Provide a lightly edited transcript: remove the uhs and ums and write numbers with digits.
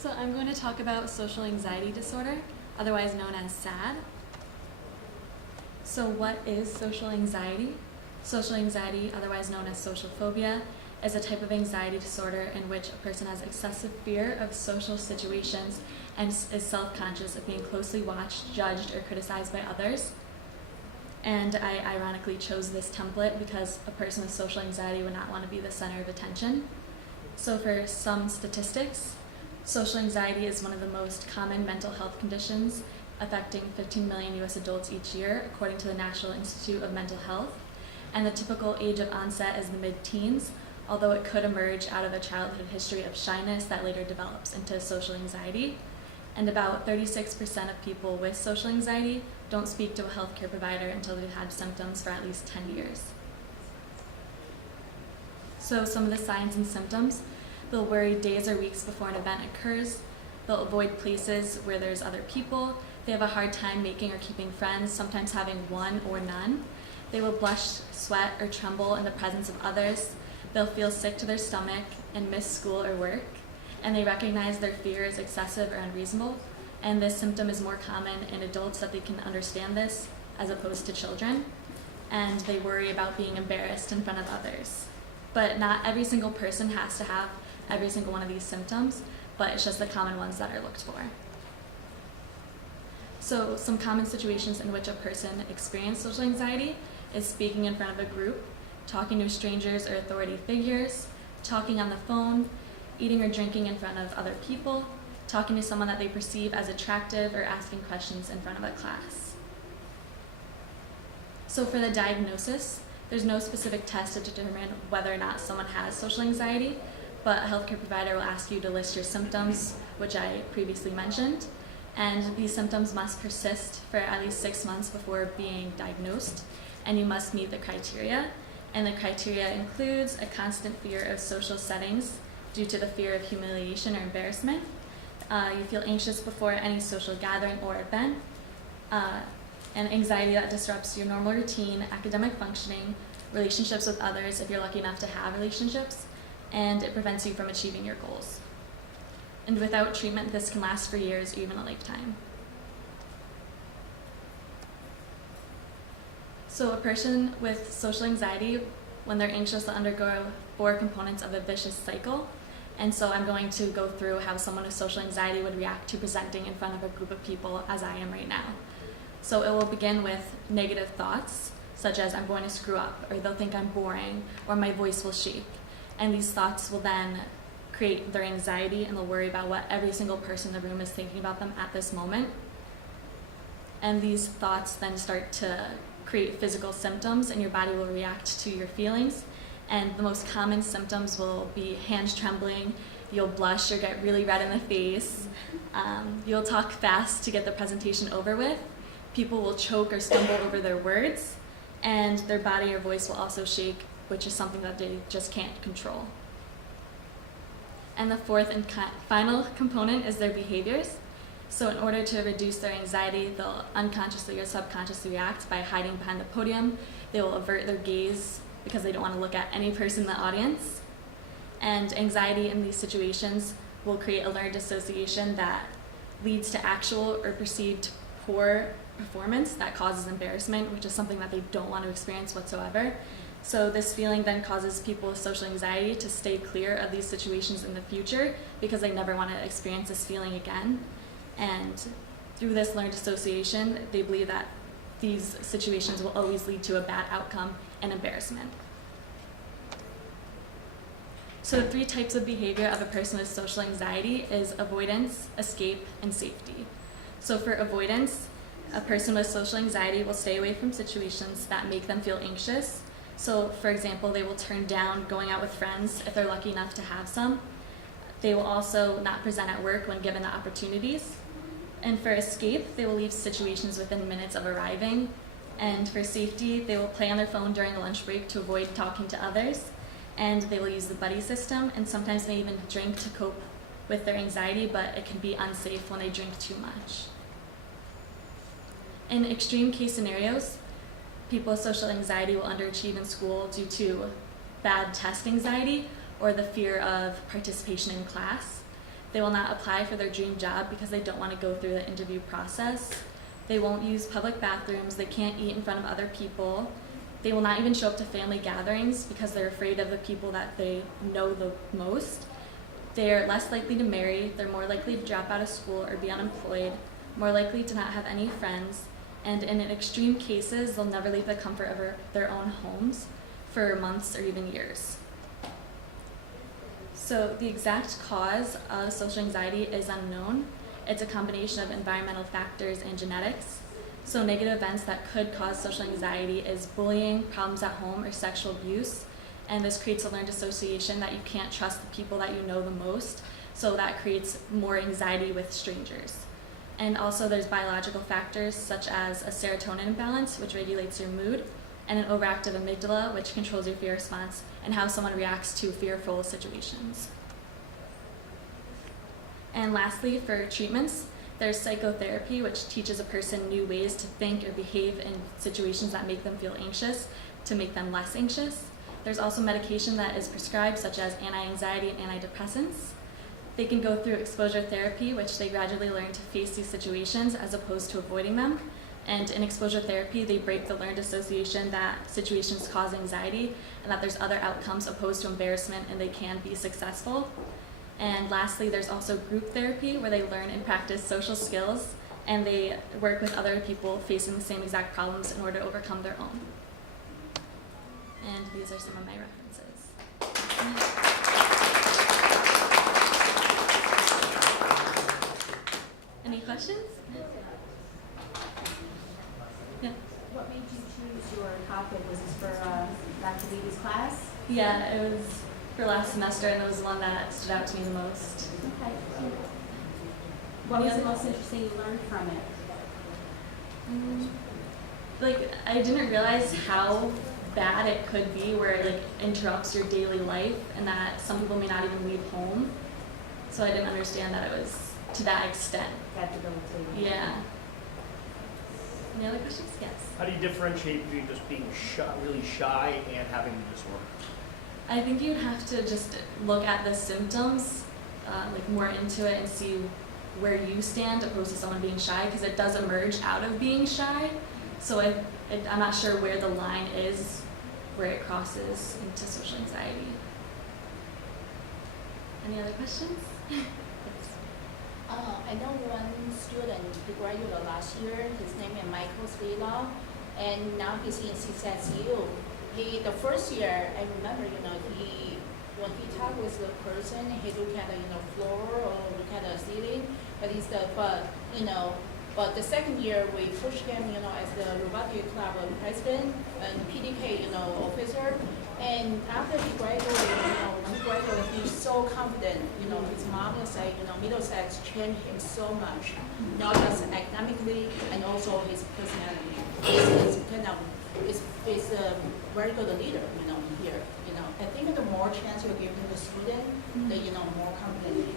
So I'm going to talk about social anxiety disorder, otherwise known as SAD. So what is social anxiety? Social anxiety, otherwise known as social phobia, is a type of anxiety disorder in which a person has excessive fear of social situations and is self-conscious of being closely watched, judged, or criticized by others. And I ironically chose this template because a person with social anxiety would not want to be the center of attention. So for some statistics, social anxiety is one of the most common mental health conditions affecting 15 million US adults each year, according to the National Institute of Mental Health. And the typical age of onset is the mid-teens, although it could emerge out of a childhood history of shyness that later develops into social anxiety. And about 36% of people with social anxiety don't speak to a healthcare provider until they've had symptoms for at least 10 years. So some of the signs and symptoms: they'll worry days or weeks before an event occurs. They'll avoid places where there's other people. They have a hard time making or keeping friends, sometimes having one or none. They will blush, sweat, or tremble in the presence of others. They'll feel sick to their stomach and miss school or work. And they recognize their fear is excessive or unreasonable. And this symptom is more common in adults, that they can understand this as opposed to children. And they worry about being embarrassed in front of others. But not every single person has to have every single one of these symptoms, but it's just the common ones that are looked for. So some common situations in which a person experiences social anxiety is speaking in front of a group, talking to strangers or authority figures, talking on the phone, eating or drinking in front of other people, talking to someone that they perceive as attractive, or asking questions in front of a class. So for the diagnosis, there's no specific test to determine whether or not someone has social anxiety, but a healthcare provider will ask you to list your symptoms, which I previously mentioned, and these symptoms must persist for at least 6 months before being diagnosed, and you must meet the criteria. And the criteria includes a constant fear of social settings due to the fear of humiliation or embarrassment. You feel anxious before any social gathering or event, and anxiety that disrupts your normal routine, academic functioning, relationships with others if you're lucky enough to have relationships, and it prevents you from achieving your goals. And without treatment, this can last for years or even a lifetime. So a person with social anxiety, when they're anxious, they'll undergo 4 components of a vicious cycle. And so I'm going to go through how someone with social anxiety would react to presenting in front of a group of people, as I am right now. So it will begin with negative thoughts, such as I'm going to screw up, or they'll think I'm boring, or my voice will shake. And these thoughts will then create their anxiety, and they'll worry about what every single person in the room is thinking about them at this moment. And these thoughts then start to create physical symptoms, and your body will react to your feelings. And the most common symptoms will be hands trembling, you'll blush or get really red in the face, you'll talk fast to get the presentation over with, people will choke or stumble over their words, and their body or voice will also shake, which is something that they just can't control. And the fourth and final component is their behaviors. So in order to reduce their anxiety, they'll unconsciously or subconsciously react by hiding behind the podium. They will avert their gaze because they don't want to look at any person in the audience. And anxiety in these situations will create a learned dissociation that leads to actual or perceived poor performance that causes embarrassment, which is something that they don't want to experience whatsoever. So this feeling then causes people with social anxiety to stay clear of these situations in the future because they never want to experience this feeling again. And through this learned dissociation, they believe that these situations will always lead to a bad outcome and embarrassment. So the 3 types of behavior of a person with social anxiety is avoidance, escape, and safety. So for avoidance, a person with social anxiety will stay away from situations that make them feel anxious. So for example, they will turn down going out with friends if they're lucky enough to have some. They will also not present at work when given the opportunities. And for escape, they will leave situations within minutes of arriving. And for safety, they will play on their phone during a lunch break to avoid talking to others. And they will use the buddy system, and sometimes they even drink to cope with their anxiety, but it can be unsafe when they drink too much. In extreme case scenarios, people with social anxiety will underachieve in school due to bad test anxiety or the fear of participation in class. They will not apply for their dream job because they don't want to go through the interview process. They won't use public bathrooms. They can't eat in front of other people. They will not even show up to family gatherings because they're afraid of the people that they know the most. They're less likely to marry. They're more likely to drop out of school or be unemployed, more likely to not have any friends, and in extreme cases, they'll never leave the comfort of their own homes for months or even years. So the exact cause of social anxiety is unknown. It's a combination of environmental factors and genetics. So negative events that could cause social anxiety is bullying, problems at home, or sexual abuse. And this creates a learned association that you can't trust the people that you know the most. So that creates more anxiety with strangers. And also there's biological factors such as a serotonin imbalance, which regulates your mood, and an overactive amygdala, which controls your fear response and how someone reacts to fearful situations. And lastly, for treatments, there's psychotherapy, which teaches a person new ways to think or behave in situations that make them feel anxious to make them less anxious. There's also medication that is prescribed, such as anti-anxiety and antidepressants. They can go through exposure therapy, which they gradually learn to face these situations as opposed to avoiding them. And in exposure therapy, they break the learned association that situations cause anxiety and that there's other outcomes opposed to embarrassment and they can be successful. And lastly, there's also group therapy where they learn and practice social skills and they work with other people facing the same exact problems in order to overcome their own. And these are some of my references. Any questions? Yeah. What made you choose your topic? Was this for Dr. Levy's class? Yeah, it was for last semester, and it was the one that stood out to me the most. Okay. What was the most interesting you learned from it? Like, I didn't realize how bad it could be, where it like interrupts your daily life, and that some people may not even leave home. So I didn't understand that it was to that extent. That debilitating. Yeah. Any other questions? Yes. How do you differentiate between just being shy, really shy and having the disorder? I think you'd have to just look at the symptoms, like more into it and see where you stand opposed to someone being shy, because it does emerge out of being shy. So I'm not sure where the line is, where it crosses into social anxiety. Any other questions? I know one student, he graduated last year. His name is Michael Svila, and now he's in CSU. The first year, I remember, when he talked with the person, he looked at the floor or look at the ceiling, but the second year we pushed him, as the robotic club president and PDK, officer. And after he graduated, he's so confident. His mom will say, Middlesex changed him so much, not just academically and also his personality. He's a very good leader, here. I think the more chance you give to the student, the more confident